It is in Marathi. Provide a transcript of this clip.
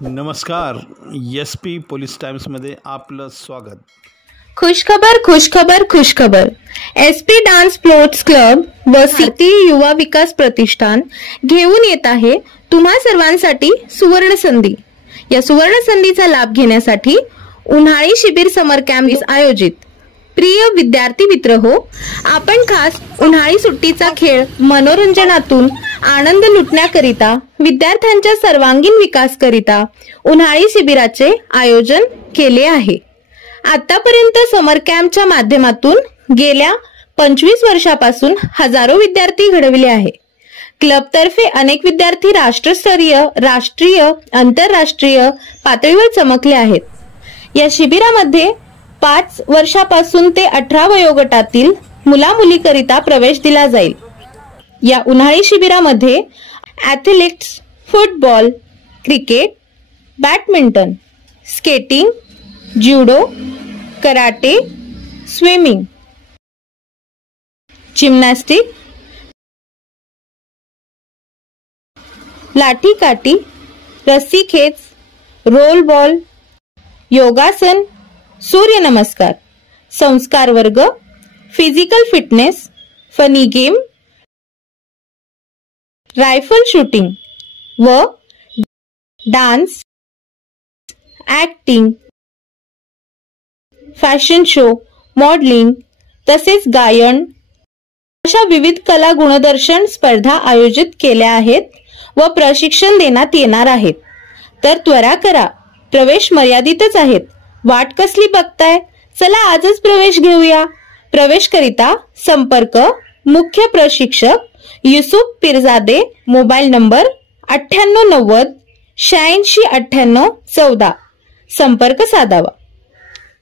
नमस्कार, SP पोलीस टाइम्समध्ये आपलं स्वागत. खुशखबर खुशखबर खुशखबर. SP डान्स स्पोर्ट्स क्लब व भारतीय युवा विकास प्रतिष्ठान घेऊन येत आहे तुम्हा सर्वांसाठी सुवर्ण संधी. या सुवर्ण संधीचा लाभ घेण्यासाठी उन्हाळी शिबिर समर कॅम्प आयोजित. प्रिय विद्यार्थी मित्र हो, आपण खास उन्हाळी सुट्टीचा खेळ मनोरंजनातून आनंद लुटण्याकरिता विद्यार्थ्यांच्या सर्वांगीण विकास करिता उन्हाळी शिबिराचे आयोजन केले आहे. आतापर्यंत समर कॅम्पच्या माध्यमातून गेल्या 25 वर्षापासून हजारो विद्यार्थी घडविले आहे. क्लबतर्फे अनेक विद्यार्थी राष्ट्रस्तरीय, राष्ट्रीय, आंतरराष्ट्रीय पातळीवर चमकले आहेत. या शिबिरामध्ये 5 वर्षापासून ते 18 वयोगटातील मुला-मुलीकरिता प्रवेश दिला जाईल. या उन्हाळी शिबिरामध्ये athletics, football, cricket, badminton, skating, judo, karate, swimming, gymnastic, लाठीकाठी, रस्सीखेच, रोल बॉल, योगासन, सूर्यनमस्कार, संस्कार वर्ग, physical fitness, funny game, rifle shooting व dance, acting, fashion show, modelling तसेच गायन अशा विविध कला गुणदर्शन स्पर्धा आयोजित केल्या आहेत व प्रशिक्षण देण्यात येणार आहेत. तर त्वरा करा, प्रवेश मर्यादितच आहेत. वाट कसली बघताय? चला आजच प्रवेश घेऊया. प्रवेश करिता संपर्क मुख्य प्रशिक्षक युसुफ पिरजादे, मोबाईल नंबर 9890 86 98 14 संपर्क साधावा.